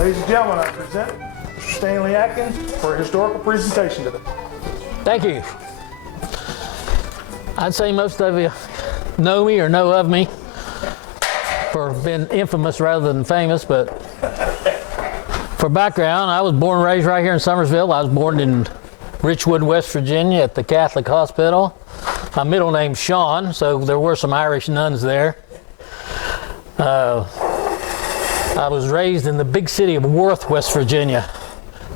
Ladies and gentlemen, I present Mr. Stanley Adkins for a historical presentation today. Thank you. I'd say most of you know me or know of me for being infamous rather than famous, but for background, I was born and raised right here in Summersville. I was born in Richwood, West Virginia at the Catholic Hospital. My middle name's Sean, so there were some Irish nuns there. I was raised in the big city of Worth, West Virginia.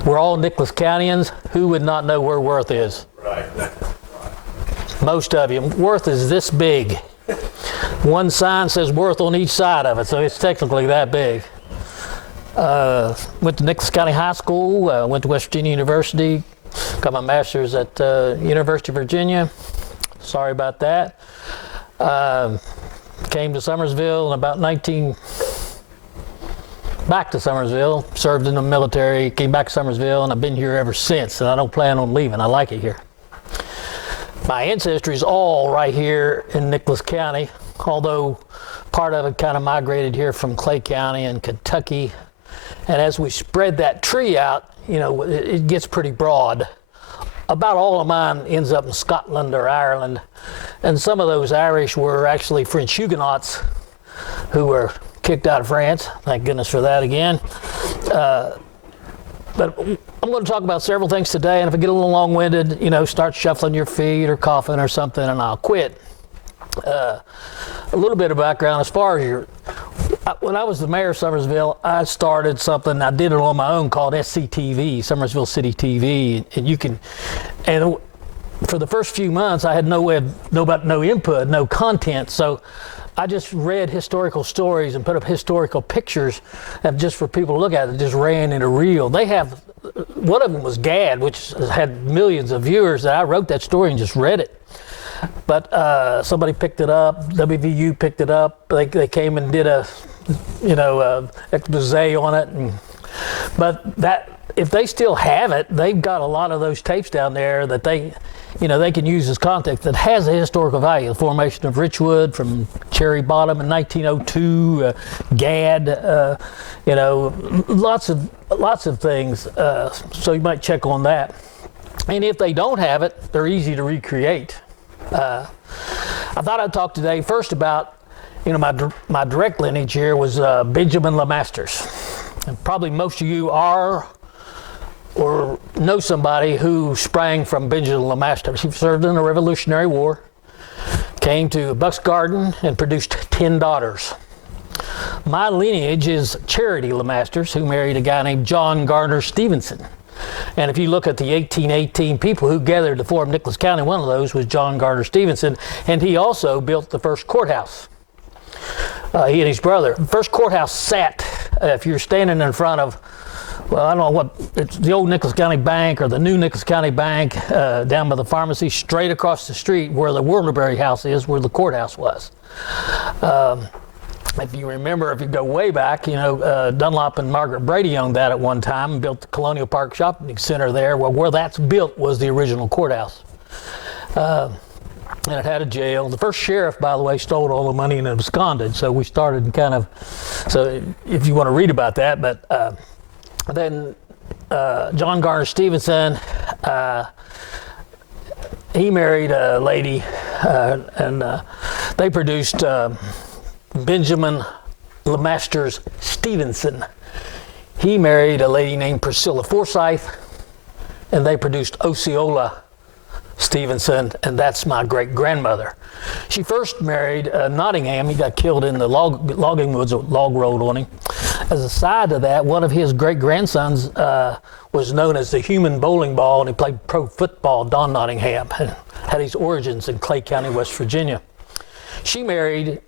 We're all Nicholas Countyans. Who would not know where Worth is? Right. Most of you. Worth is this big. One sign says Worth on each side of it, so it's technically that big. Went to Nicholas County High School, went to West Virginia University, got my master's at University of Virginia. Sorry about that. Came to Summersville in about back to Summersville, served in the military, came back to Summersville, and I've been here ever since, and I don't plan on leaving. I like it here. My ancestry is all right here in Nicholas County, although part of it kind of migrated here from Clay County and Kentucky. And as we spread that tree out, you know, it gets pretty broad. About all of mine ends up in Scotland or Ireland, and some of those Irish were actually French Huguenots who were kicked out of France. Thank goodness for that again. But I'm going to talk about several things today, and if I get a little long-winded, you know, start shuffling your feet or coughing or something, and I'll quit. A little bit of background as far as when I was the mayor of Summersville, I started something, I did it on my own, called SCTV, Summersville City TV, and for the first few months, I had no input, no content, so I just read historical stories and put up historical pictures just for people to look at. It just ran in a reel. One of them was Gad, which had millions of viewers, that I wrote that story and just read it. But somebody picked it up, WVU picked it up, they came and did a expose on it. But if they still have it, they've got a lot of those tapes down there that they can use as context that has a historical value. The formation of Richwood from Cherry Bottom in 1902, Gad, lots of things. So you might check on that. And if they don't have it, they're easy to recreate. I thought I'd talk today first about, my direct lineage here was Benjamin LeMaster's. And probably most of you are or know somebody who sprang from Benjamin LeMaster. He served in the Revolutionary War, came to Buck's Garden, and produced 10 daughters. My lineage is Charity LeMasters, who married a guy named John Garner Stevenson. And if you look at the 1818 people who gathered to form Nicholas County, one of those was John Garner Stevenson, and he also built the first courthouse. He and his brother. The first courthouse sat, if you're standing in front of, I don't know it's the old Nicholas County Bank or the new Nicholas County Bank, down by the pharmacy, straight across the street where the Warnerberry House is, where the courthouse was. If you remember, if you go way back, Dunlop and Margaret Brady owned that at one time and built the Colonial Park Shopping Center there. Well, where that's built was the original courthouse. And it had a jail. The first sheriff, by the way, stole all the money and absconded. So we started so if you want to read about that, but then John Garner Stevenson, he married a lady and they produced Benjamin LeMasters Stevenson. He married a lady named Priscilla Forsyth, and they produced Osceola Stevenson, and that's my great-grandmother. She first married Nottingham. He got killed in the logging woods, a log rolled on him. As a side to that, one of his great-grandsons was known as the human bowling ball, and he played pro football, Don Nottingham, and had his origins in Clay County, West Virginia.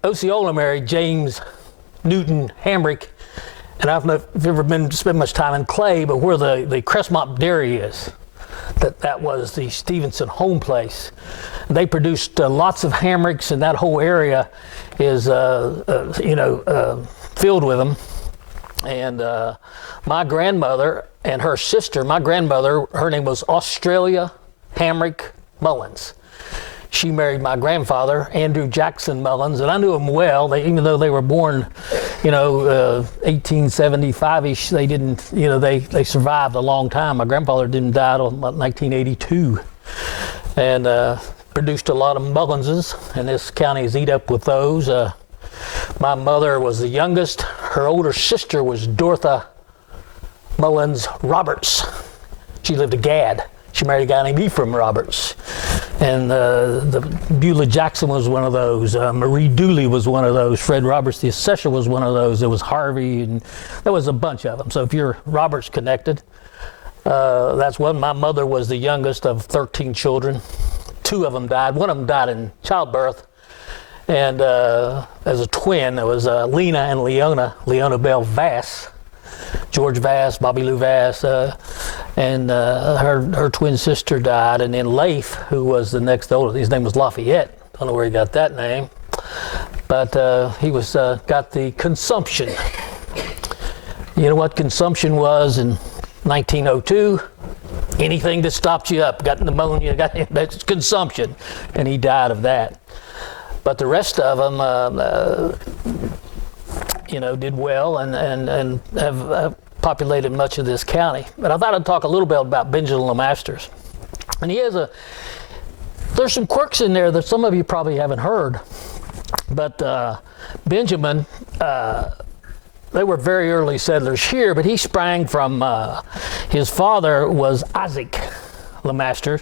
Osceola married James Newton Hamrick, and I don't know if you've ever spent much time in Clay, but where the Crestmont Dairy is, that was the Stevenson home place. They produced lots of Hamricks, and that whole area is, filled with them. And my grandmother and her sister, her name was Australia Hamrick Mullins. she married my grandfather, Andrew Jackson Mullins, and I knew them well. Even though they were born, 1875-ish, they didn't, they survived a long time. My grandfather didn't die until about 1982, and produced a lot of Mullinses, and this county is eat up with those. My mother was the youngest. Her older sister was Dorothy Mullins Roberts. She lived at Gad. She married a guy named Ephraim Roberts. And the Beulah Jackson was one of those. Marie Dooley was one of those. Fred Roberts, the assessor, was one of those. There was Harvey, and there was a bunch of them. So if you're Roberts connected, that's one. My mother was the youngest of 13 children. 2 of them died. One of them died in childbirth. And as a twin, there was Lena and Leona Bell Vass. George Vass, Bobby Lou Vass, and her twin sister died, and then Leif, who was the next oldest, his name was Lafayette. Don't know where he got that name, but he was got the consumption. You know what consumption was in 1902? Anything that stopped you up, got pneumonia, that's consumption, and he died of that. But the rest of them, did well and have populated much of this county. But I thought I'd talk a little bit about Benjamin Lemasters. And there's some quirks in there that some of you probably haven't heard. But Benjamin, they were very early settlers here, but he sprang from, his father was Isaac Lemaster,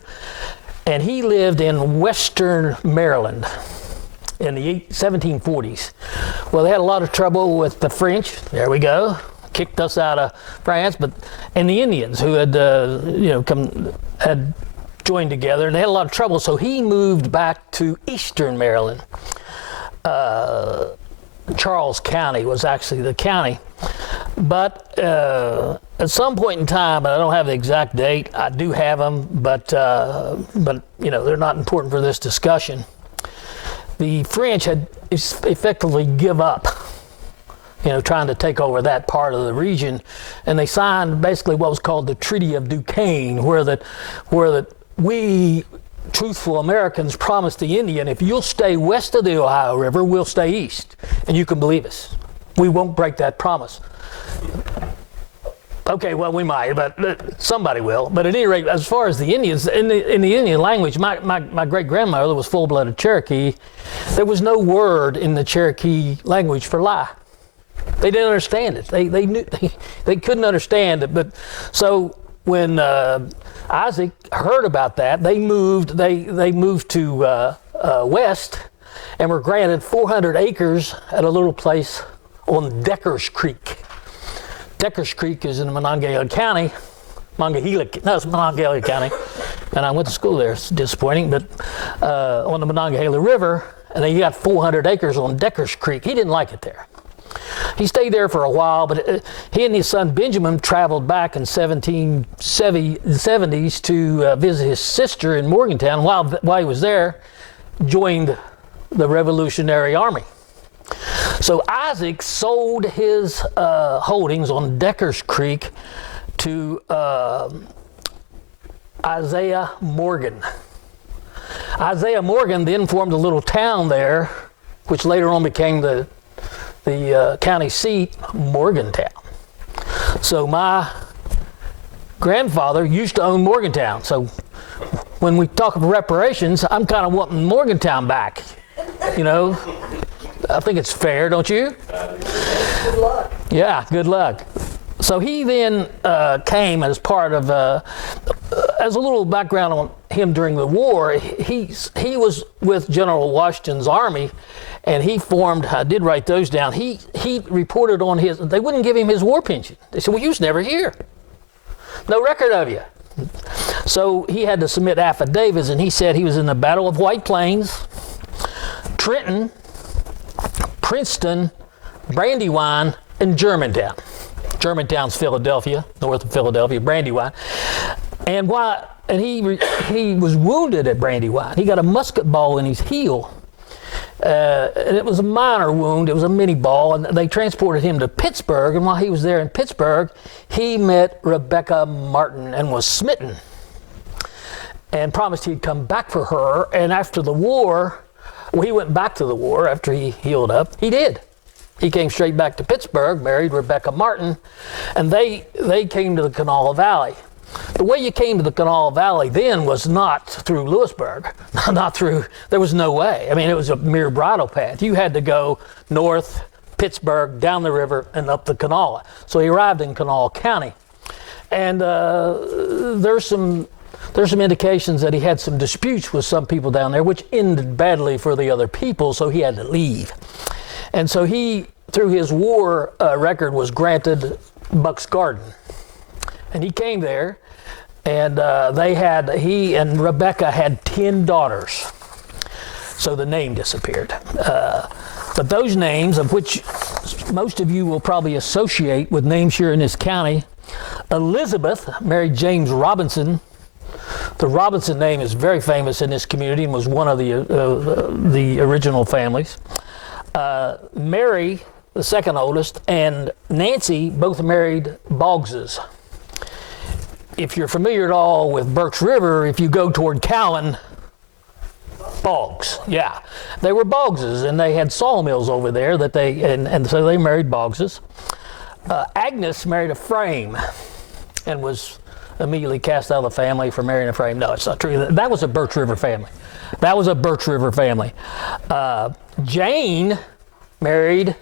and he lived in western Maryland in the 1740s. Well, they had a lot of trouble with the French. There we go. Kicked us out of France, and the Indians who had had joined together, and they had a lot of trouble. So he moved back to eastern Maryland. Charles County was actually the county, but at some point in time, and I don't have the exact date. I do have them, but they're not important for this discussion. The French had effectively give up, trying to take over that part of the region, and they signed basically what was called the Treaty of Duquesne, where we truthful Americans promised the Indian, if you'll stay west of the Ohio River, we'll stay east, and you can believe us. We won't break that promise. Okay, well, we might, but somebody will. But at any rate, as far as the Indians, in the Indian language, my great-grandmother was full-blooded Cherokee. There was no word in the Cherokee language for lie. They didn't understand it. They knew they couldn't understand it. But so when Isaac heard about that, they moved to west, and were granted 400 acres at a little place on Deckers Creek. Deckers Creek is in Monongahela County. It's Monongahela County, and I went to school there. It's disappointing, but on the Monongahela River, and they got 400 acres on Deckers Creek. He didn't like it there. He stayed there for a while, but he and his son Benjamin traveled back in 1770s to visit his sister in Morgantown. While he was there, joined the Revolutionary Army. So Isaac sold his holdings on Deckers Creek to Isaiah Morgan. Isaiah Morgan then formed a little town there, which later on became the county seat, Morgantown. So my grandfather used to own Morgantown. So when we talk of reparations, I'm kind of wanting Morgantown back. I think it's fair, don't you? Good luck. Yeah, good luck. So he then came as part of, as a little background on him during the war, he was with General Washington's army, and he formed, I did write those down, he reported on they wouldn't give him his war pension. They said, well, you was never here. No record of you. So he had to submit affidavits, and he said he was in the Battle of White Plains, Trenton, Princeton, Brandywine, and Germantown. Germantown's Philadelphia, north of Philadelphia, Brandywine. And he was wounded at Brandywine. He got a musket ball in his heel. And it was a minor wound. It was a mini ball, and they transported him to Pittsburgh. And while he was there in Pittsburgh, he met Rebecca Martin and was smitten. and promised he'd come back for her. And after the war, well, he went back to the war after he healed up. He did. He came straight back to Pittsburgh, married Rebecca Martin, and they came to the Kanawha Valley. The way you came to the Kanawha Valley then was not through Lewisburg, there was no way. I mean, it was a mere bridle path. You had to go north, Pittsburgh, down the river, and up the Kanawha. So he arrived in Kanawha County. And there's some indications that he had some disputes with some people down there, which ended badly for the other people, so he had to leave. And so he, through his war record, was granted Buck's Garden. And he came there, and he and Rebecca had 10 daughters. So the name disappeared. But those names, of which most of you will probably associate with names here in this county, Elizabeth married James Robinson. The Robinson name is very famous in this community and was one of the original families. Mary, the second oldest, and Nancy both married Boggses. If you're familiar at all with Burke's River, if you go toward Cowan, Boggs, yeah. They were Boggses, and they had sawmills over there and so they married Boggses. Agnes married a Frame and was immediately cast out of the family for marrying a Frame. No, it's not true. That was a Birch River family. Jane married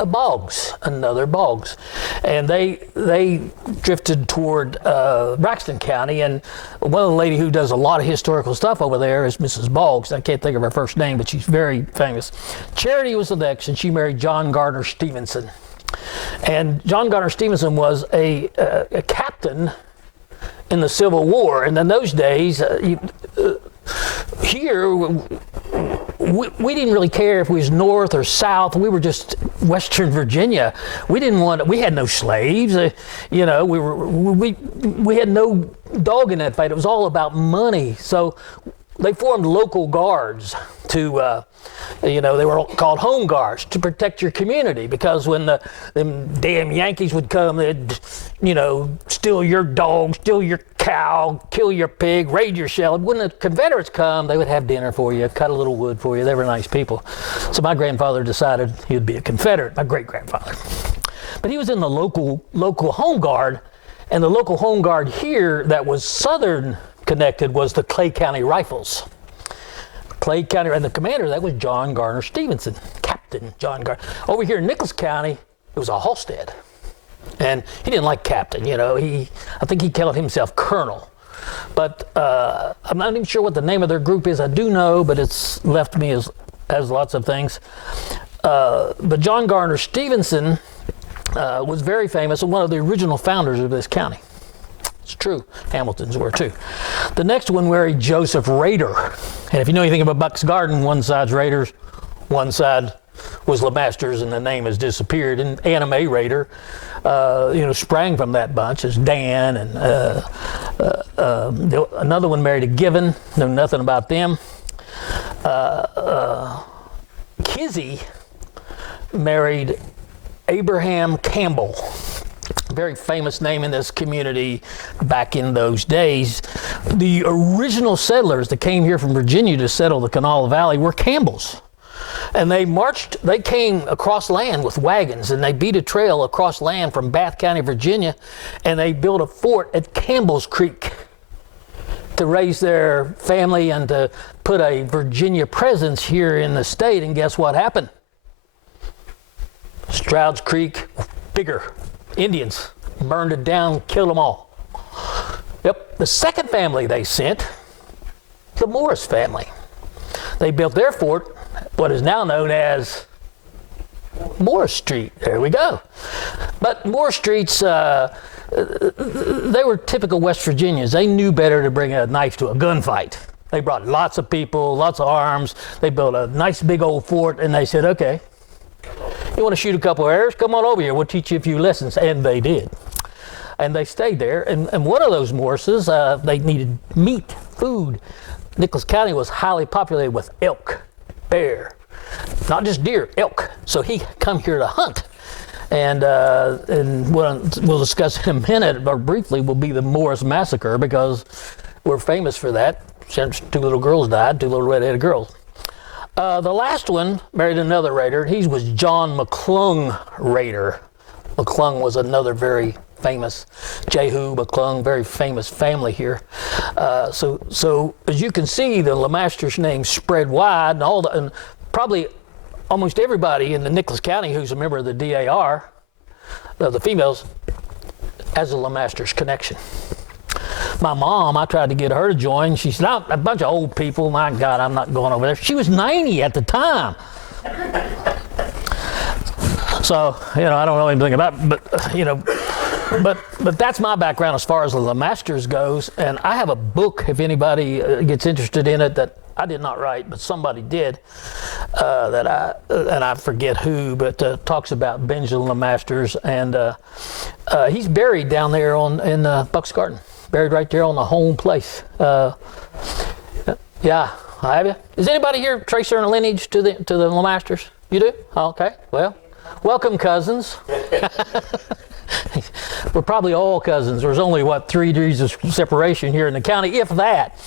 a Boggs, another Boggs. And they drifted toward Braxton County, and one of the lady who does a lot of historical stuff over there is Mrs. Boggs. I can't think of her first name, but she's very famous. Charity was the next, and she married John Garner Stevenson. And John Garner Stevenson was a captain in the Civil War, and in those days, here, we didn't really care if we was north or south. We were just Western Virginia. We had no slaves. We had no dog in that fight. It was all about money. So they formed local guards to, they were called home guards to protect your community, because when them damn Yankees would come, they'd, steal your dog, steal your cow, kill your pig, raid your shell. When the Confederates come, they would have dinner for you, cut a little wood for you. They were nice people. So my grandfather decided he would be a Confederate, my great-grandfather. But he was in the local home guard, and the local home guard here that was Southern connected was the Clay County Rifles. Clay County, and the commander, that was John Garner Stevenson, Captain John Garner. Over here in Nichols County, it was a Halstead. And he didn't like captain, I think he called himself colonel. But I'm not even sure what the name of their group is. I do know, but it's left me as lots of things. But John Garner Stevenson was very famous and one of the original founders of this county. It's true. Hamiltons were too. The next one married Joseph Rader. And if you know anything about Buck's Garden, one side's Raiders, one side was LeMaster's, and the name has disappeared. And Anna Mae Rader, sprang from that bunch as Dan. And another one married a Given. Know nothing about them. Kizzy married Abraham Campbell. Very famous name in this community back in those days. The original settlers that came here from Virginia to settle the Kanawha Valley were Campbells. And they came across land with wagons, and they beat a trail across land from Bath County, Virginia, and they built a fort at Campbell's Creek to raise their family and to put a Virginia presence here in the state. And guess what happened? Stroud's Creek, bigger. Indians burned it down, killed them all. Yep, the second family they sent, the Morris family. They built their fort, what is now known as Morris Street. There we go. But Morris Streets, they were typical West Virginians. They knew better to bring a knife to a gunfight. They brought lots of people, lots of arms. They built a nice big old fort, and they said, okay, you want to shoot a couple of arrows? Come on over here. We'll teach you a few lessons. And they did. And they stayed there. And one of those Morrises, they needed meat, food. Nichols County was highly populated with elk, bear, not just deer, elk. So he come here to hunt. And what we'll discuss in a minute, or briefly, will be the Morris Massacre, because We're famous for that. Since 2 little girls died, 2 little red-headed girls. The last one married another Raider. He was John McClung Raider. McClung was another very famous, Jehu McClung, very famous family here. So as you can see, the LeMaster's name spread wide, and probably almost everybody in the Nicholas County who's a member of the DAR, the females, has a LeMaster's connection. My mom, I tried to get her to join. She said, "A bunch of old people. My God, I'm not going over there." She was 90 at the time. So, I don't know anything about it, but that's my background as far as the LeMasters goes. And I have a book, if anybody gets interested in it, that I did not write, but somebody did, and I forget who, but talks about Benjamin LeMasters, and he's buried down there in Bucks Garden, buried right there on the home place. Yeah, I have you. Is anybody here tracer in a lineage to the LeMasters? You do? Oh, okay. Well, welcome, cousins. We're probably all cousins. There's only 3 degrees of separation here in the county, if that.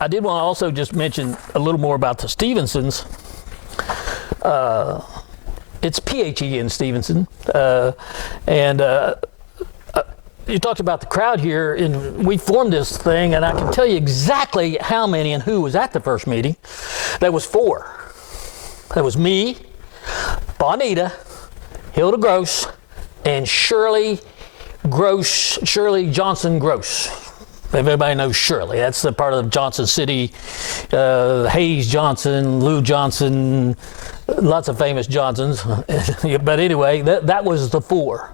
I did want to also just mention a little more about the Stevensons. It's PHE in Stevenson, and you talked about the crowd here, and we formed this thing, and I can tell you exactly how many and who was at the first meeting. That was 4. That was me, Bonita, Hilda Gross, and Shirley Johnson Gross. Everybody knows Shirley. That's the part of Johnson City. Hayes Johnson, Lou Johnson, lots of famous Johnsons. But anyway, that was the 4.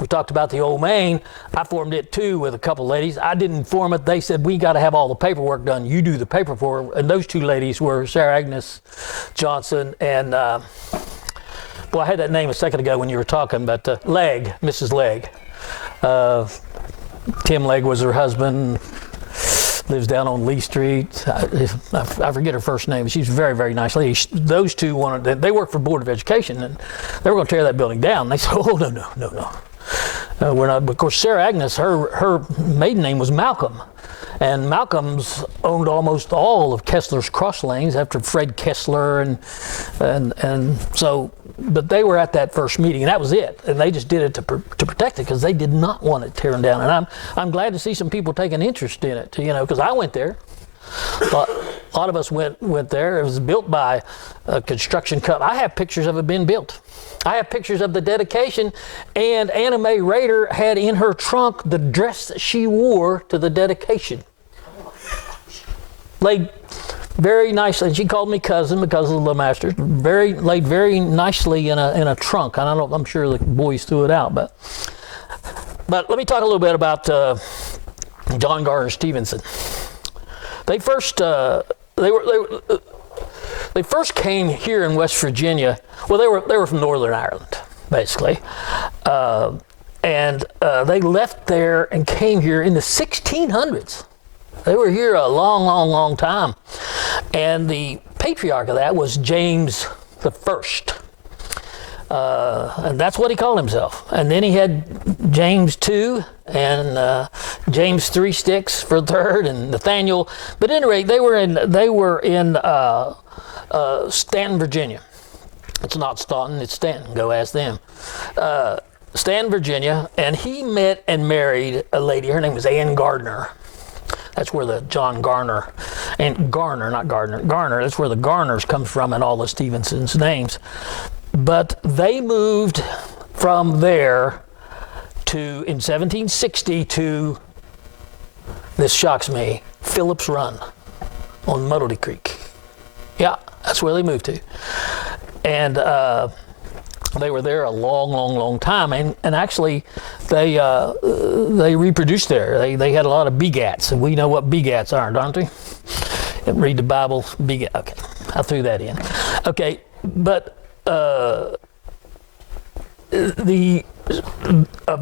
We talked about the Old Main. I formed it too with a couple ladies. I didn't form it. They said, "We got to have all the paperwork done. You do the paperwork." And those 2 ladies were Sarah Agnes Johnson and, I had that name a second ago when you were talking, but Legg, Mrs. Legg. Tim Legg was her husband, lives down on Lee Street. I forget her first name. She's a very, very nice lady. Those 2 they worked for Board of Education, and they were going to tear that building down. They said, "Oh, no. We're not." Of course, Sarah Agnes, her maiden name was Malcolm. And Malcolm's owned almost all of Kessler's Cross Lanes after Fred Kessler, and so, but they were at that first meeting, and that was it. And they just did it to protect it because they did not want it tearing down. And I'm glad to see some people taking interest in it, because I went there. A lot of us went there. It was built by a construction company. I have pictures of it being built. I have pictures of the dedication, and Anna Mae Rader had in her trunk the dress that she wore to the dedication. Laid very nicely, and she called me cousin because of the LeMasters. Laid very nicely in a trunk. I'm sure the boys threw it out, but let me talk a little bit about John Garner Stevenson. They first came here in West Virginia. Well, they were from Northern Ireland, basically, and they left there and came here in the 1600s. They were here a long, long, long time, and the patriarch of that was James the First, and that's what he called himself. And then he had James II and James Three Sticks for third, and Nathaniel. But at any rate, they were in Stanton, Virginia. It's not Staunton, it's Stanton. Go ask them. Stanton, Virginia, and he met and married a lady. Her name was Ann Gardner. That's where the John Garner, and Garner, not Gardner, Garner, that's where the Garners comes from and all the Stevensons' names. But they moved from there in 1760 to, this shocks me, Phillips Run on Muddledy Creek. Yeah, that's where they moved to. And they were there a long, long, long time, and actually they reproduced there. They had a lot of begats, and we know what begats are, don't we? Read the Bible, begat. Okay, I threw that in. Okay, but of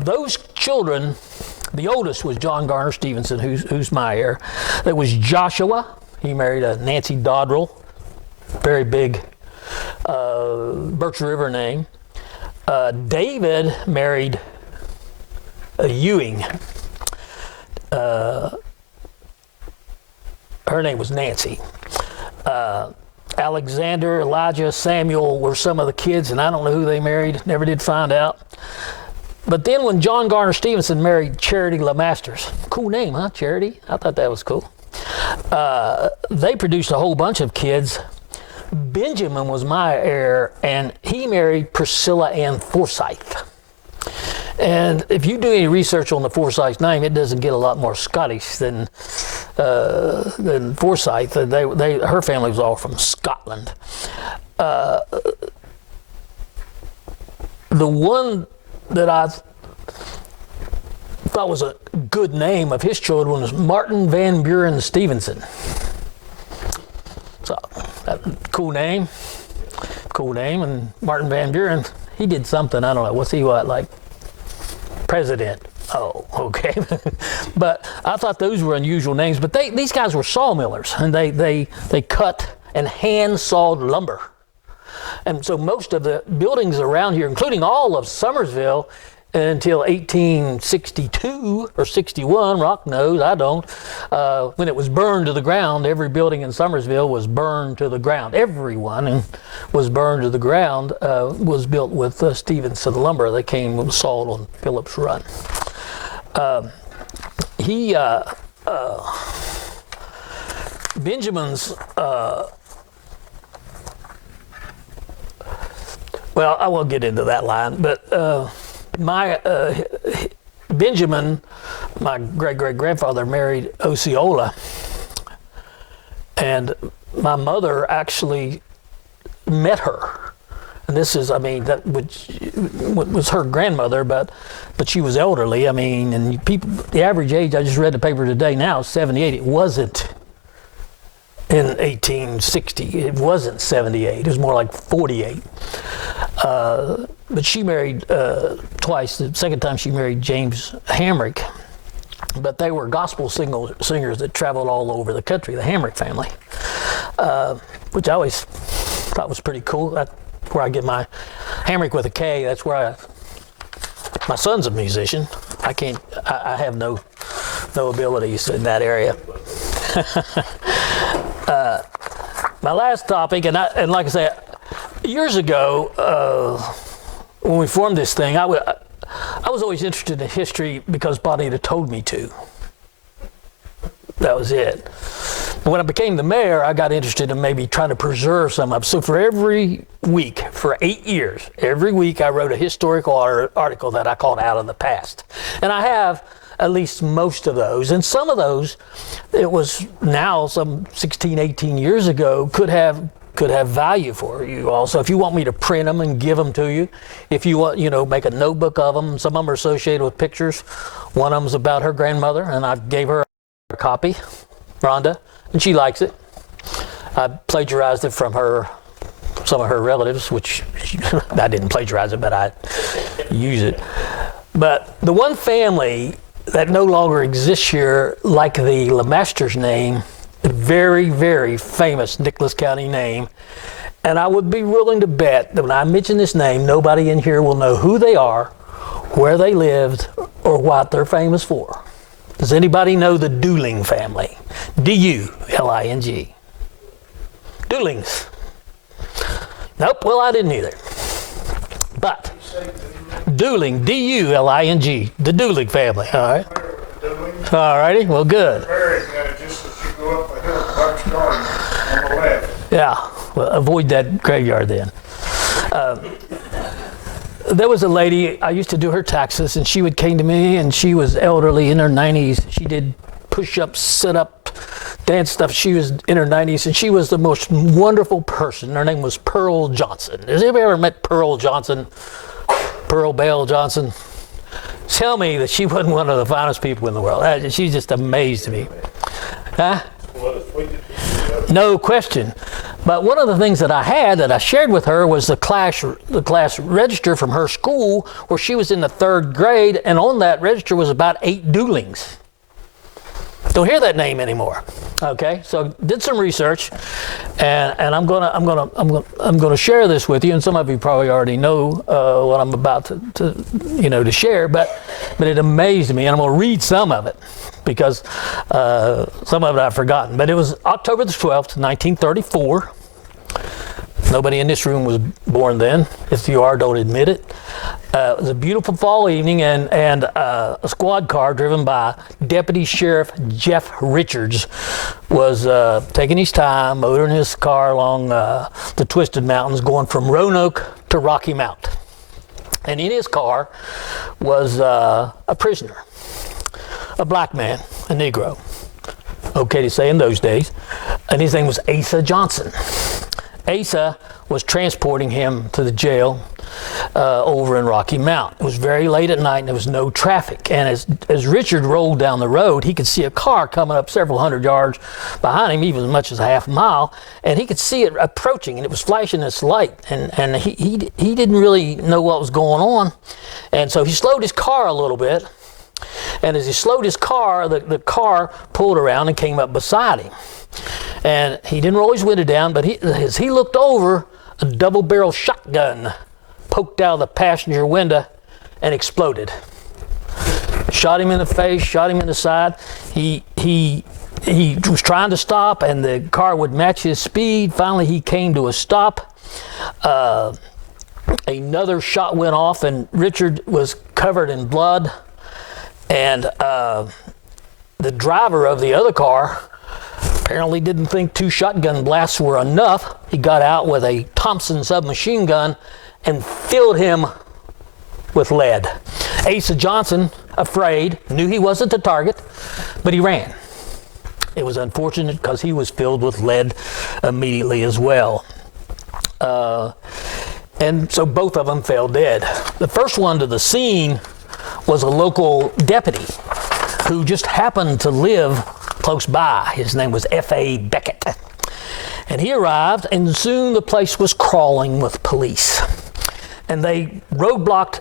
those children, the oldest was John Garner Stevenson, who's my heir. There was Joshua. He married a Nancy Dodrell, very big Birch River name. David married a Ewing. her name was Nancy. Alexander, Elijah, Samuel were some of the kids, and I don't know who they married, never did find out. But then when John Garner Stevenson married Charity LeMasters, cool name, huh, Charity? I thought that was cool. They produced a whole bunch of kids. Benjamin was my heir, and he married Priscilla Ann Forsyth. And if you do any research on the Forsyth name, it doesn't get a lot more Scottish than Forsyth. Her family was all from Scotland. The one that I thought was a good name of his children was Martin Van Buren Stevenson. So, cool name, and Martin Van Buren, he did something, I don't know, what's he, like president? Oh, okay. But I thought those were unusual names, but these guys were sawmillers, and they cut and hand sawed lumber. And so most of the buildings around here, including all of Summersville, until 1862 or 61, Rock knows, I don't, when it was burned to the ground, every building in Summersville was burned to the ground. Everyone was burned to the ground, was built with Stevenson lumber that came sawed on Phillips Run. Benjamin's, well, I won't get into that line, but Benjamin, my great-great-grandfather, married Osceola, and my mother actually met her. And this is, I mean, that was her grandmother, but she was elderly. I mean, and people, the average age, I just read the paper today now, is 78. It wasn't in 1860. It wasn't 78. It was more like 48. But she married twice. The second time she married James Hamrick. But they were gospel singers that traveled all over the country, the Hamrick family, which I always thought was pretty cool. That's where I get my Hamrick with a K. That's where my son's a musician. I have no abilities in that area. My last topic, and like I said, years ago, when we formed this thing, I was always interested in history because Bonita told me to. That was it. But when I became the mayor, I got interested in maybe trying to preserve some of it. So for every week, for 8 years, every week I wrote a historical article that I called Out of the Past. And I have at least most of those. And some of those, it was now some 16, 18 years ago, could have value for you also. If you want me to print them and give them to you, if you want, make a notebook of them. Some of them are associated with pictures. One of them's about her grandmother, and I gave her a copy, Rhonda, and she likes it. I plagiarized it from some of her relatives, which I didn't plagiarize it, but I use it. But the one family that no longer exists here, like the LeMasters name, a very, very famous Nicholas County name. And I would be willing to bet that when I mention this name, nobody in here will know who they are, where they lived, or what they're famous for. Does anybody know the Dooling family? D-U-L-I-N-G. Doolings. Nope, well, I didn't either. But Dooling, D-U-L-I-N-G, the Dooling family, all right? All righty, well, good. Just as you go up a hill, Buck's Garden on the left. Yeah, well, avoid that graveyard then. There was a lady, I used to do her taxes, and she would came to me, and she was elderly in her 90s. She did push-ups, sit-up, dance stuff. She was in her 90s, and she was the most wonderful person. Her name was Pearl Johnson. Has anybody ever met Pearl Johnson? Pearl Bale Johnson? Tell me that she wasn't one of the finest people in the world. She just amazed me. Huh? No question. But one of the things that I shared with her was the class register from her school where she was in the 3rd grade, and on that register was about 8 Doolings. Don't hear that name anymore. Okay, so did some research, and I'm gonna share this with you, and some of you probably already know what I'm about to share, but it amazed me, and I'm gonna read some of it because some of it I've forgotten. But it was October the 12th, 1934. Nobody in this room was born then. If you are, don't admit it. It was a beautiful fall evening, and a squad car driven by Deputy Sheriff Jeff Richards was taking his time, motoring his car along the Twisted Mountains, going from Roanoke to Rocky Mount. And in his car was a prisoner, a black man, a Negro. Okay to say in those days. And his name was Asa Johnson. Asa was transporting him to the jail over in Rocky Mount. It was very late at night and there was no traffic. And as Richard rolled down the road, he could see a car coming up several hundred yards behind him, even as much as a half mile, and he could see it approaching, and it was flashing its light. And he didn't really know what was going on. And so he slowed his car a little bit. And as he slowed his car, the car pulled around and came up beside him. And he didn't roll his window down, but as he looked over, a double-barrel shotgun poked out of the passenger window and exploded. Shot him in the face, shot him in the side. He was trying to stop, and the car would match his speed. Finally, he came to a stop. Another shot went off, and Richard was covered in blood. And the driver of the other car apparently didn't think 2 shotgun blasts were enough. He got out with a Thompson submachine gun and filled him with lead. Asa Johnson, afraid, knew he wasn't the target, but he ran. It was unfortunate because he was filled with lead immediately as well. And so both of them fell dead. The first one to the scene was a local deputy who just happened to live close by. His name was F.A. Beckett. And he arrived, and soon the place was crawling with police. And they roadblocked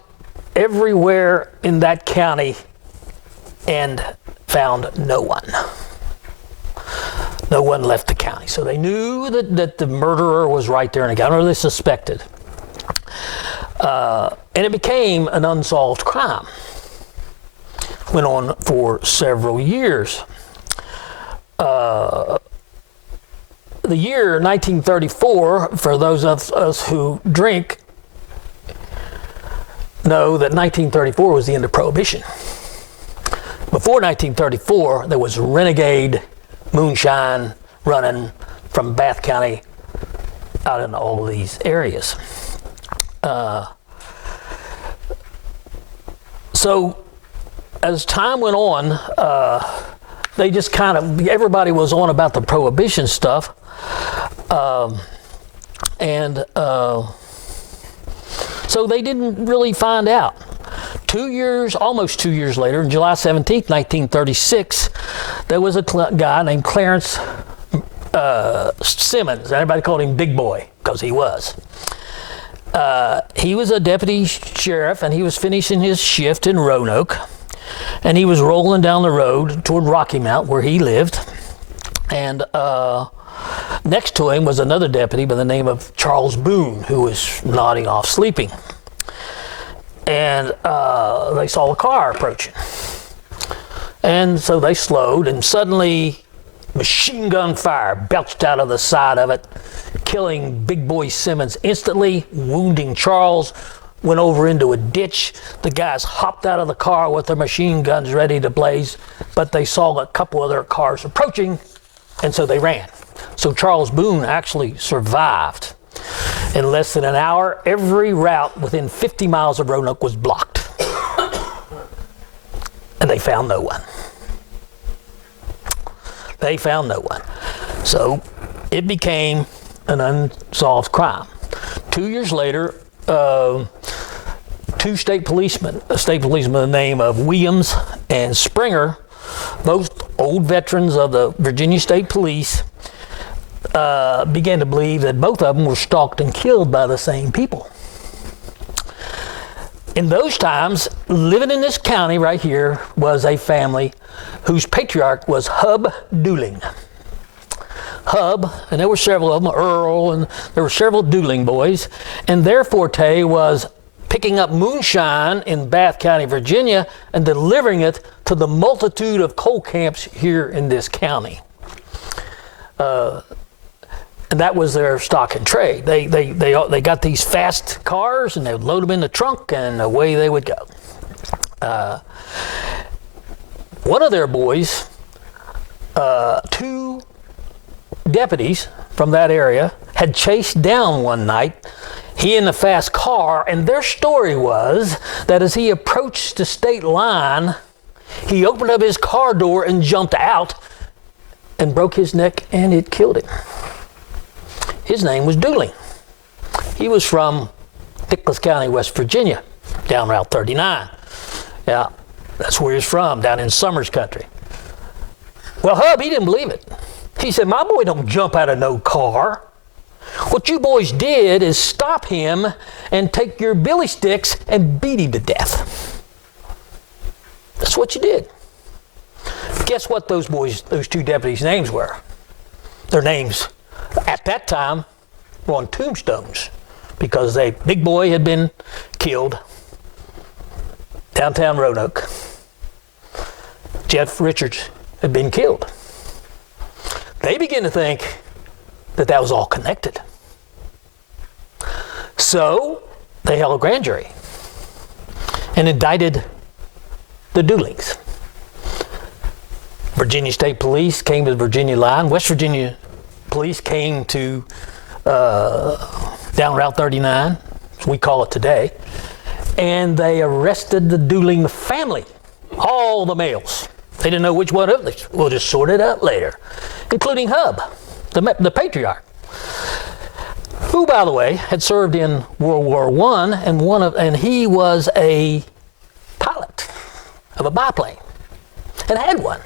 everywhere in that county and found no one. No one left the county. So they knew that the murderer was right there in the county, or they suspected. And it became an unsolved crime. Went on for several years. The year 1934, for those of us who drink, know that 1934 was the end of Prohibition. Before 1934, there was renegade moonshine running from Bath County out in all of these areas. So as time went on, they just everybody was on about the Prohibition stuff. So they didn't really find out. Almost 2 years later, on July 17th, 1936, there was a guy named Clarence Simmons. Everybody called him Big Boy because he was. He was a deputy sheriff, and he was finishing his shift in Roanoke. And he was rolling down the road toward Rocky Mount, where he lived. And next to him was another deputy by the name of Charles Boone, who was nodding off sleeping. And they saw a car approaching. And so they slowed, and suddenly machine gun fire belched out of the side of it, killing Big Boy Simmons instantly, wounding Charles. Went over into a ditch. The guys hopped out of the car with their machine guns ready to blaze, but they saw a couple other cars approaching, and so they ran. So Charles Boone actually survived. In less than an hour, every route within 50 miles of Roanoke was blocked. And they found no one. They found no one. So it became an unsolved crime. 2 years later, two state policemen, a state policeman by the name of Williams and Springer, both old veterans of the Virginia State Police, began to believe that both of them were stalked and killed by the same people. In those times, living in this county right here was a family whose patriarch was Hub Dooling. Hub, and there were several of them, Earl, and there were several Dooling boys, and their forte was picking up moonshine in Bath County, Virginia, and delivering it to the multitude of coal camps here in this county. And that was their stock and trade. They got these fast cars, and they would load them in the trunk, and away they would go. One of their boys, two deputies from that area, had chased down one night, he in the fast car, and their story was that as he approached the state line, he opened up his car door and jumped out and broke his neck, and it killed him. His name was Dooling. He was from Nicholas County, West Virginia, down Route 39. Yeah, that's where he's from, down in Summers country. Well, Hub, he didn't believe it. He said, my boy don't jump out of no car. What you boys did is stop him and take your billy sticks and beat him to death. That's what you did. Guess what those two deputies' names were? Their names at that time were on tombstones because big boy had been killed downtown Roanoke. Jeff Richards had been killed. They began to think that was all connected. So they held a grand jury and indicted the Doolings. Virginia State Police came to the Virginia line. West Virginia Police came to down Route 39, as we call it today, and they arrested the Dooling family, all the males. They didn't know which one of them. We'll just sort it out later, including Hub, the patriarch, who, by the way, had served in World War I, and he was a pilot of a biplane and had one.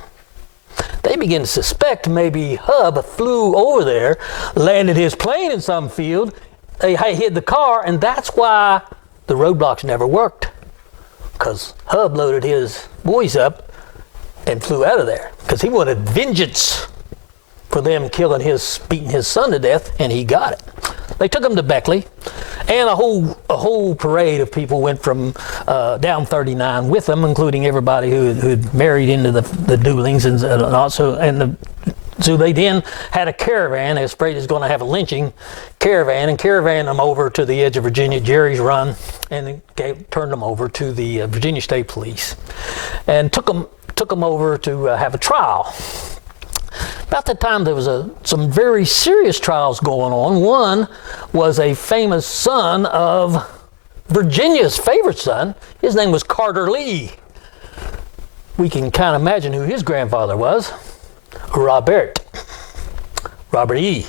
They began to suspect maybe Hub flew over there, landed his plane in some field, they hid the car, and that's why the roadblocks never worked, because Hub loaded his boys up and flew out of there, because he wanted vengeance for them beating his son to death, and he got it. They took him to Beckley, and a whole parade of people went from down 39 with them, including everybody who'd married into the Doolings, so they then had a caravan. They was afraid it was going to have a lynching caravan, and caravan them over to the edge of Virginia, Jerry's Run, and turned them over to the Virginia State Police, and took them over to have a trial. About that time, there was some very serious trials going on. One was a famous son of Virginia's favorite son. His name was Carter Lee. We can kind of imagine who his grandfather was. Robert E.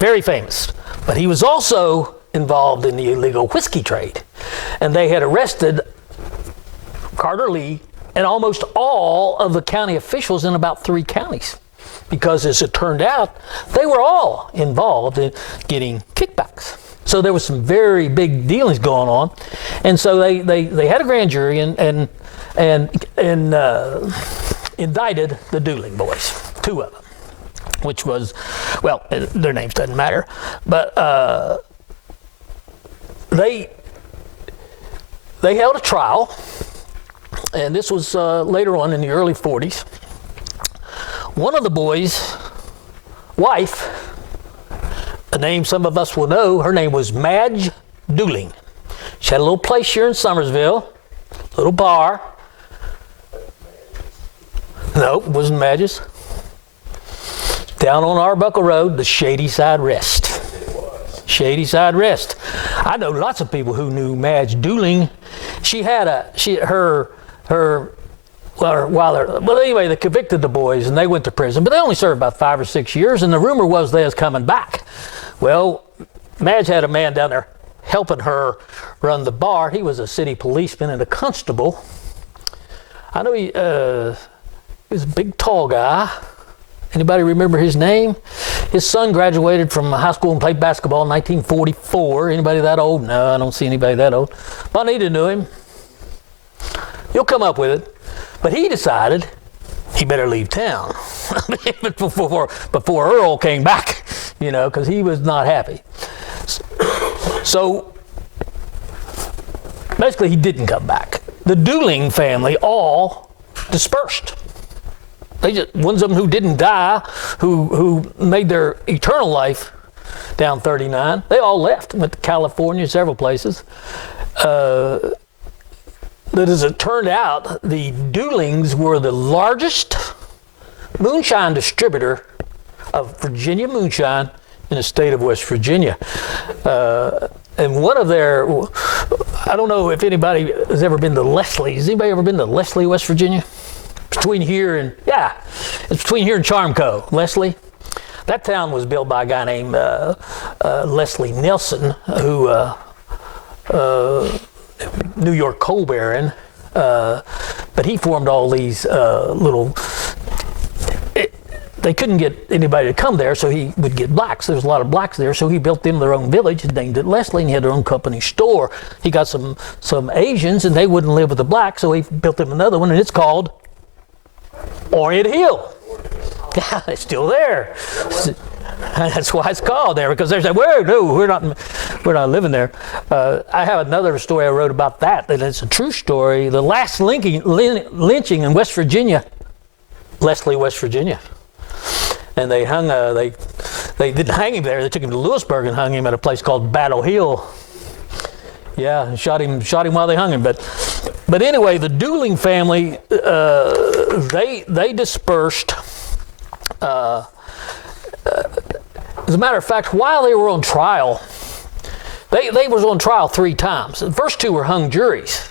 Very famous. But he was also involved in the illegal whiskey trade. And they had arrested Carter Lee and almost all of the county officials in about 3 counties. Because as it turned out, they were all involved in getting kickbacks. So there was some very big dealings going on. And so they had a grand jury and indicted the Dooling boys, 2 of them, which was, well, their names doesn't matter, but they held a trial, and this was later on in the early 40s. One of the boys' wife, a name some of us will know, her name was Madge Dooling. She had a little place here in Summersville, little bar. No, it wasn't Madge's. Down on Arbuckle Road, the Shady Side Rest. Shady Side Rest. I know lots of people who knew Madge Dooling. She had anyway, they convicted the boys and they went to prison, but they only served about 5 or 6 years, and the rumor was they was coming back. Well, Madge had a man down there helping her run the bar. He was a city policeman and a constable. I know he was a big, tall guy, Anybody remember his name? His son graduated from high school and played basketball in 1944. Anybody that old? No, I don't see anybody that old. Bonita knew him. You'll come up with it. But he decided he better leave town before Earl came back, because he was not happy. So basically he didn't come back. The Dooling family all dispersed. Ones of them who didn't die, who made their eternal life down 39, they all left, went to California, several places. But as it turned out, the Doolings were the largest moonshine distributor of Virginia moonshine in the state of West Virginia. And one of their, I don't know if anybody has ever been to Leslie. Has anybody ever been to Leslie, West Virginia? Between here and, it's between here and Charmco, Leslie. That town was built by a guy named Leslie Nelson, who, New York coal baron, but he formed all these they couldn't get anybody to come there, so he would get blacks. There was a lot of blacks there, so he built them their own village and named it Leslie, and he had their own company store. He got some Asians, and they wouldn't live with the blacks, so he built them another one, and it's called Orient Hill. Yeah, it's still there. That's why it's called there, because they say, "Well, no, we're not living there." I have another story I wrote about that it's a true story. The last lynching in West Virginia, Leslie, West Virginia, and they hung. They didn't hang him there. They took him to Lewisburg and hung him at a place called Battle Hill. Yeah, and shot him while they hung him. But anyway, the Dooling family, they dispersed. As a matter of fact, while they were on trial, they was on trial 3 times. The first 2 were hung juries.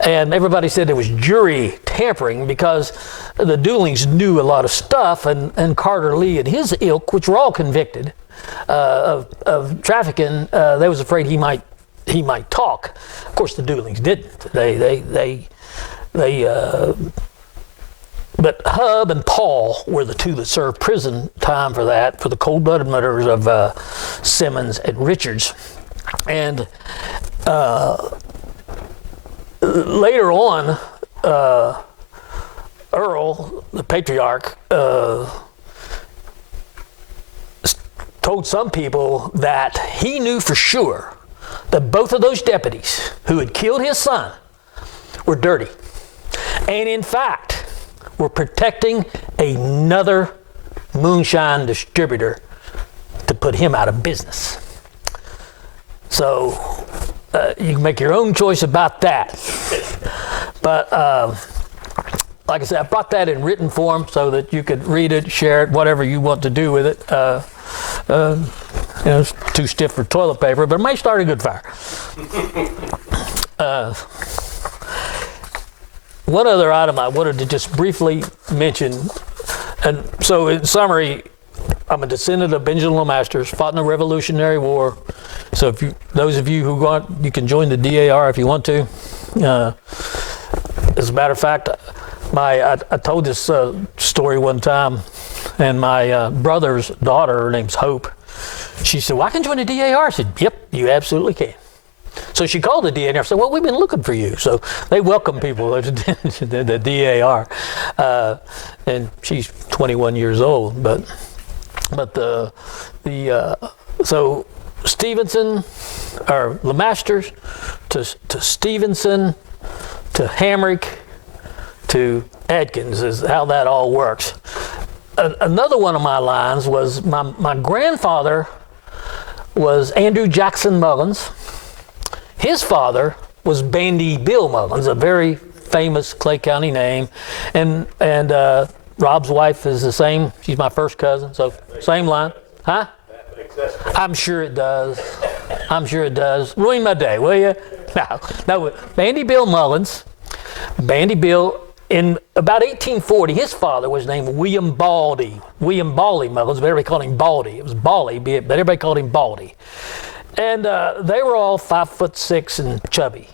And everybody said it was jury tampering because the Doolings knew a lot of stuff, and Carter Lee and his ilk, which were all convicted of trafficking, they was afraid he might talk. Of course, the Doolings didn't. But Hub and Paul were the 2 that served prison time for that, for the cold-blooded murders of Simmons and Richards. And later on, Earl, the patriarch, told some people that he knew for sure that both of those deputies who had killed his son were dirty. And in fact, were protecting another moonshine distributor to put him out of business. So you can make your own choice about that. But like I said, I brought that in written form so that you could read it, share it, whatever you want to do with it. It's too stiff for toilet paper, but it may start a good fire. One other item I wanted to just briefly mention, and so in summary, I'm a descendant of Benjamin Lemasters, fought in the Revolutionary War. So if those of you who want, you can join the DAR if you want to. As a matter of fact, I told this story one time, and my brother's daughter, her name's Hope, she said, "Well, I can join the DAR." I said, "Yep, you absolutely can." So she called the DAR and said, "Well, we've been looking for you." So they welcome people to the DAR. And she's 21 years old. But so Stevenson, or Lemasters, to Stevenson, to Hamrick, to Adkins is how that all works. Another one of my lines was my grandfather was Andrew Jackson Mullins. His father was Mandy Bill Mullins, a very famous Clay County name, and Rob's wife is the same. She's my first cousin, so same line, huh? I'm sure it does. I'm sure it does. Ruin my day, will you? No. Mandy Bill Mullins. Mandy Bill. In about 1840, his father was named William Baldy Mullins, but everybody called him Baldy. It was Baldy, but everybody called him Baldy. And they were all 5'6" and chubby.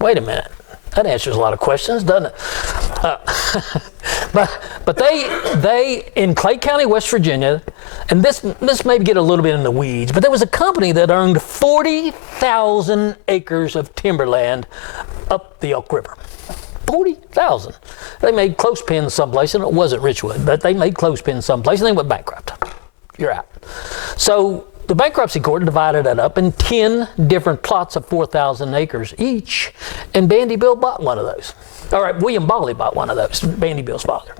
Wait a minute. That answers a lot of questions, doesn't it? But they in Clay County, West Virginia, and this may get a little bit in the weeds, but there was a company that owned 40,000 acres of timberland up the Elk River. 40,000. They made clothespins someplace, and it wasn't Richwood, but they made clothespins someplace, and they went bankrupt. You're out. So the bankruptcy court divided it up in 10 different plots of 4,000 acres each, and Bandy Bill bought one of those. All right, William Bolly bought one of those, Bandy Bill's father.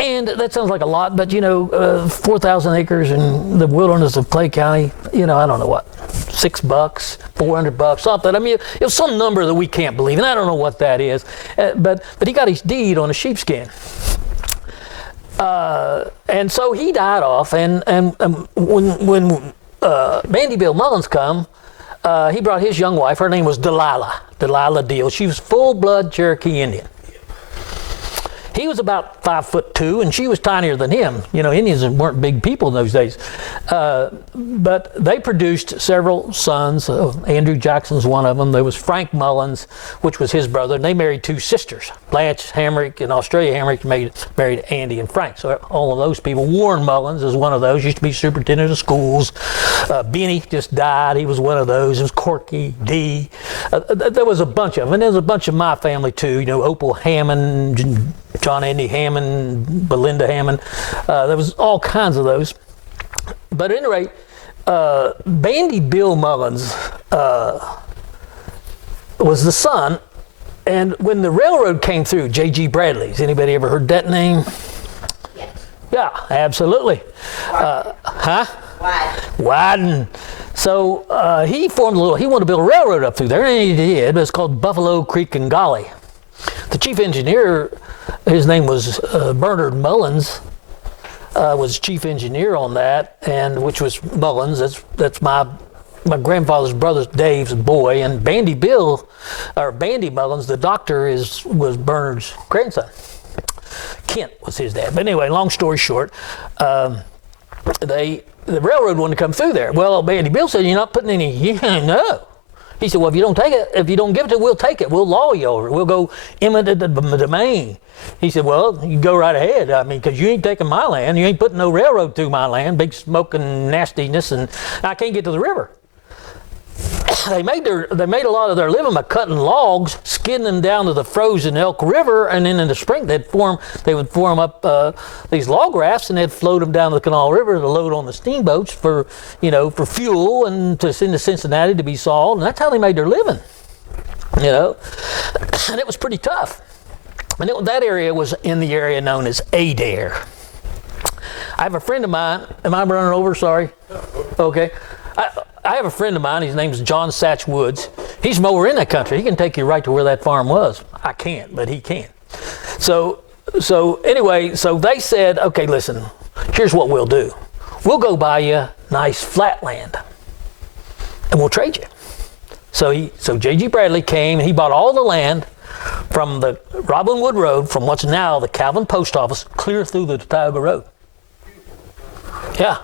And that sounds like a lot, but 4,000 acres in the wilderness of Clay County, I don't know what, $6, $400, something. I mean, it was some number that we can't believe, and I don't know what that is. But he got his deed on a sheepskin. And so he died off, and when Bandy Bill Mullins come, he brought his young wife. Her name was Delilah Deal. She was full-blood Cherokee Indian. He was about 5'2", and she was tinier than him. Indians weren't big people in those days. But they produced several sons. Andrew Jackson's one of them. There was Frank Mullins, which was his brother, and they married two sisters. Blanche Hamrick and Australia Hamrick married Andy and Frank. So all of those people. Warren Mullins is one of those. Used to be superintendent of schools. Benny just died. He was one of those. It was Corky, D. There was a bunch of them. And there was a bunch of my family, too. Opal Hammond, John Andy Hammond, Belinda Hammond. There was all kinds of those. But at any rate, Bandy Bill Mullins was the son. And when the railroad came through, J.G. Bradley's, anybody ever heard that name? Yes. Yeah, absolutely. Wyden. So he wanted to build a railroad up through there, and he did. It was called Buffalo Creek and Golly. The chief engineer, his name was Bernard Mullins, was chief engineer on that, and which was Mullins. That's my grandfather's brother, Dave's boy, and Bandy Mullins, the doctor, was Bernard's grandson. Kent was his dad. But anyway, long story short, the railroad wanted to come through there. Well, Bandy Bill said, "You're not putting any." Yeah, no. He said, "Well, if you don't take it, if you don't give it to it, we'll take it. We'll law you over it. We'll go eminent domain." He said, "Well, you go right ahead. I mean, because you ain't taking my land. You ain't putting no railroad through my land. Big smoking nastiness, and I can't get to the river." They made a lot of their living by cutting logs, skidding them down to the frozen Elk River, and then in the spring they would form up these log rafts, and they'd float them down the Canal River to load on the steamboats for fuel and to send to Cincinnati to be sold, and that's how they made their living. And it was pretty tough. And that area was in the area known as Adair. I have a friend of mine. Am I running over? Sorry. Okay. I have a friend of mine. His name's John Satch Woods. He's from over in that country. He can take you right to where that farm was. I can't, but he can. So anyway, so they said, "Okay, listen. Here's what we'll do. We'll go buy you nice flat land, and we'll trade you." So J.G. Bradley came, and he bought all the land from the Robin Wood Road, from what's now the Calvin Post Office, clear through the Tioga Road. Yeah.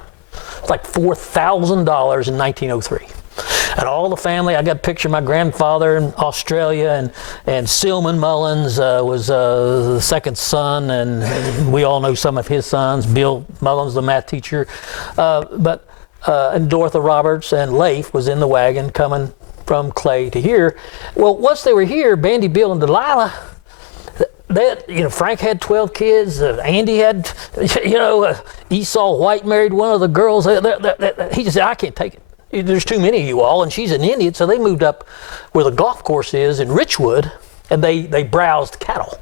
It's like $4,000 in 1903. And all the family, I got a picture of my grandfather in Australia, and Silman Mullins was the second son, and we all know some of his sons. Bill Mullins, the math teacher, and Dorothy Roberts and Leif was in the wagon coming from Clay to here. Well, once they were here, Bandy, Bill, and Delilah, Frank had 12 kids. Andy had, Esau White married one of the girls. He just said, "I can't take it. There's too many of you all," and she's an Indian. So they moved up where the golf course is in Richwood, and they browsed cattle,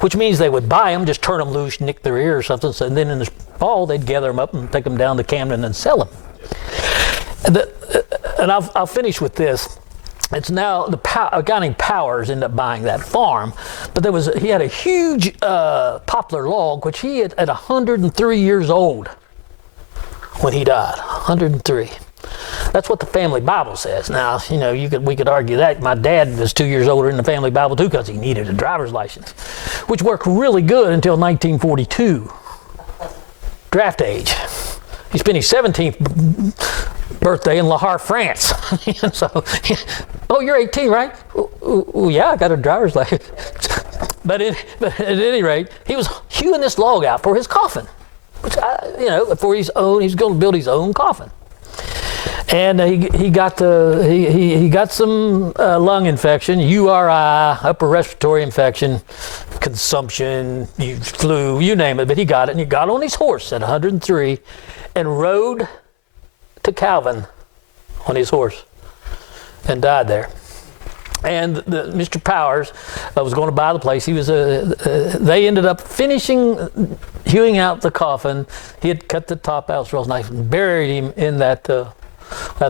which means they would buy them, just turn them loose, nick their ear or something. So, and then in the fall, they'd gather them up and take them down to Camden and sell them. And I'll finish with this. It's now a guy named Powers ended up buying that farm, but he had a huge poplar log, which he had at 103 years old when he died. 103. That's what the family Bible says. Now, we could argue that. My dad was 2 years older in the family Bible too, because he needed a driver's license, which worked really good until 1942, draft age. He spent his 17th birthday in La Havre, France. So, "Oh, you're 18, right?" "Oh, yeah, I got a driver's license." But at any rate, he was hewing this log out for his coffin, which for his own. He's going to build his own coffin. And he got some lung infection, URI, upper respiratory infection, consumption, flu, you name it. But he got it, and he got on his horse at 103 and rode to Calvin on his horse and died there. And Mr. Powers was going to buy the place. He was they ended up finishing hewing out the coffin. He had cut the top out real nice and buried him in that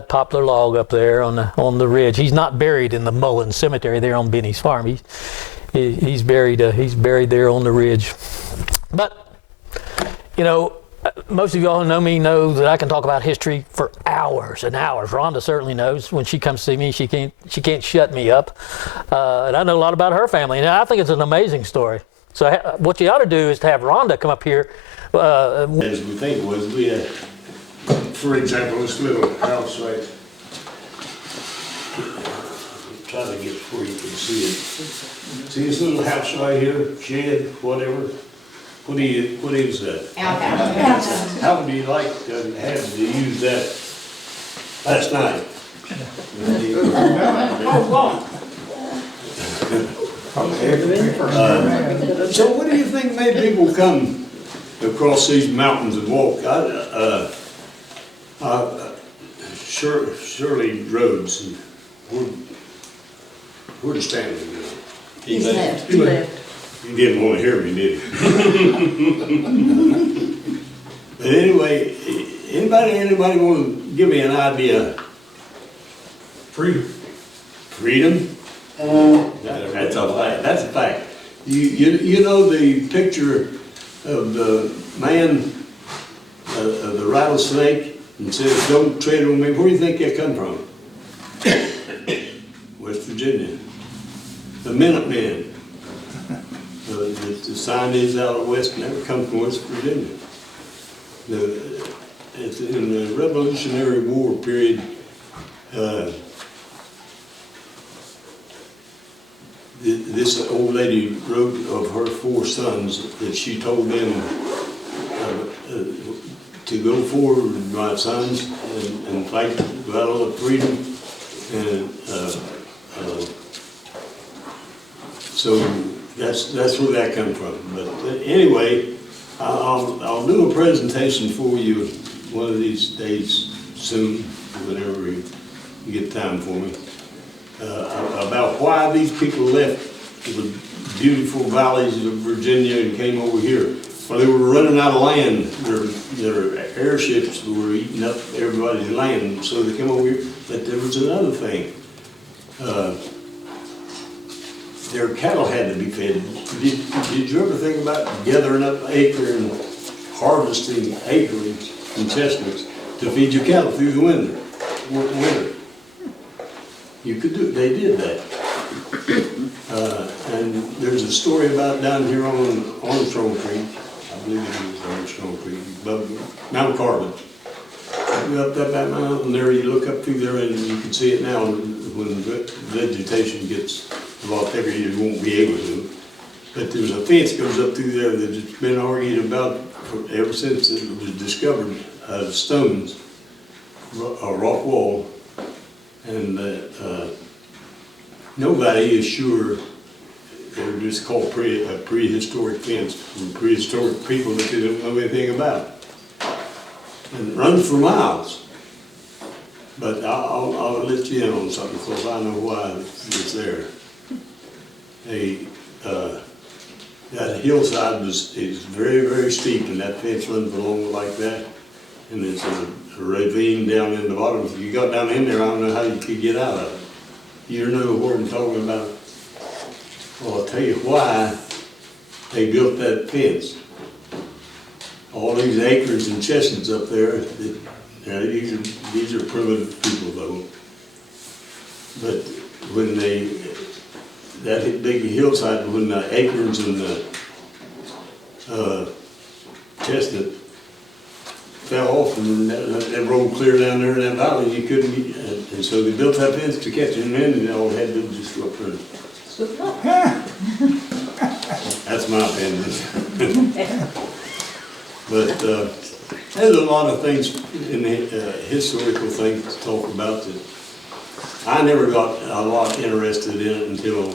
poplar log up there on the ridge. He's not buried in the Mullins cemetery there on Benny's farm. He's buried there on the ridge. But most of y'all who know me know that I can talk about history for hours and hours. Rhonda certainly knows. When she comes to see me, she can't shut me up. And I know a lot about her family, and I think it's an amazing story. So what you ought to do is to have Rhonda come up here. As we think was, we had, for example, this little house right. Try to get where you can see it. See this little house right here, shed, whatever. What is that? Outhouse. How would you like to have to use that last night? So what do you think made people come across these mountains and walk? Surely roads. Where'd Stanley go? He left. He left. He didn't want to hear me, did he? But anyway, anybody want to give me an idea? Freedom? That's a fact. That's a fact. You know the picture of the man, of the rattlesnake, and says, "Don't tread on me." Where do you think that come from? West Virginia. The Minutemen. The sign is out of West, never come from West Virginia. It's in the Revolutionary War period. This old lady wrote of her 4 sons that she told them to go forward, my sons, and fight the battle of freedom. And so that's where that comes from. But anyway, I'll do a presentation for you one of these days soon, whenever you get time for me, about why these people left the beautiful valleys of Virginia and came over here. Well, they were running out of land. Their airships were eating up everybody's land, so they came over here. But there was another thing. Their cattle had to be fed. Did you ever think about gathering up acre and harvesting acreage and chestnuts to feed your cattle through the winter? You could do it. They did that. And there's a story about down here on Armstrong Creek. I believe it was Armstrong Creek, above Mount Carbon. You up that mountain there, you look up through there, and you can see it now. When vegetation gets a lot thicker, you won't be able to. But there's a fence goes up through there that's been argued about ever since it was discovered out of stones, a rock wall, and nobody is sure. They're just called a prehistoric fence from prehistoric people that they don't know anything about. And it runs for miles. But I'll let you in on something because I know why it's there. That hillside is very, very steep, and that fence runs along like that. And there's a ravine down in the bottom. If you got down in there, I don't know how you could get out of it. You know what I'm talking about. Well, I'll tell you why they built that fence. All these acres and chestnuts up there, these are primitive people though. But when that big hillside, when the acorns and the chestnut fell off and that rolled clear down there in that valley, you couldn't get, and so they built that fence to catch them in, and all they had to do was just go up there. That's my opinion. But there's a lot of things in the historical things to talk about that I never got a lot interested in it until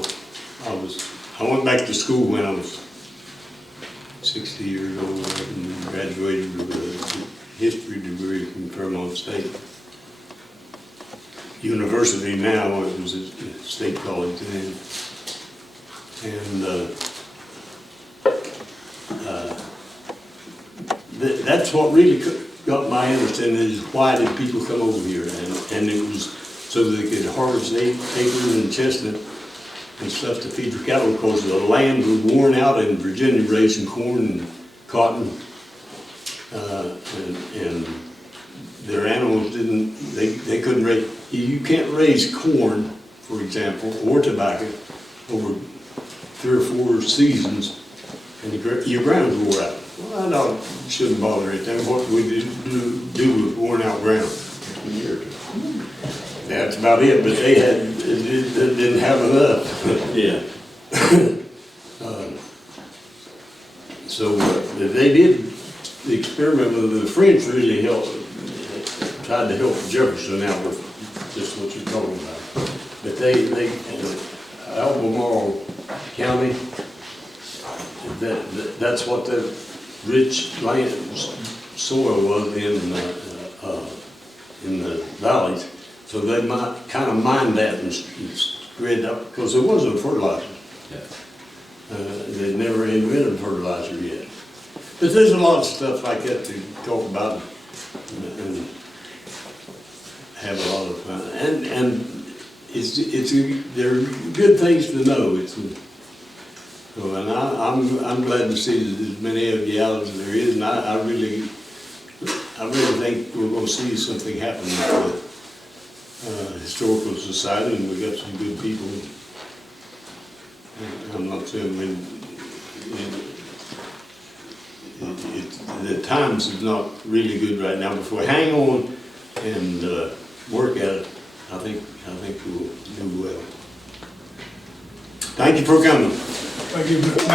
I went back to school when I was 60 years old and graduated with a history degree from Fairmont State University. Now it was a state college then. And that's what really got my interest in it, is why did people come over here? And it was so they could harvest acres and chestnut and stuff to feed their cattle, because the land was worn out in Virginia raising corn and cotton, and their animals they couldn't raise. You can't raise corn, for example, or tobacco over 3 or 4 seasons, and your ground wore out. Well, I know it shouldn't bother it. Then what we do with worn out ground? That's about it, but they didn't have enough. Yeah. So they did the experiment with the French really helped, tried to help Jefferson out with just what you're talking about. But they Albemarle County, that's what the rich land soil was in the valleys. So they might kind of mined that and spread up, because there wasn't fertilizer. Yeah. They'd never invented fertilizer yet. But there's a lot of stuff like that to talk about and have a lot of fun. And they're good things to know. And I'm glad to see that there's many of you out as there is, and I really think we're going to see something happen with the Historical Society, and we got some good people. I'm not saying the times is not really good right now, but if we hang on and work at it, I think we'll do well. Thank you for coming. Thank you, Mr.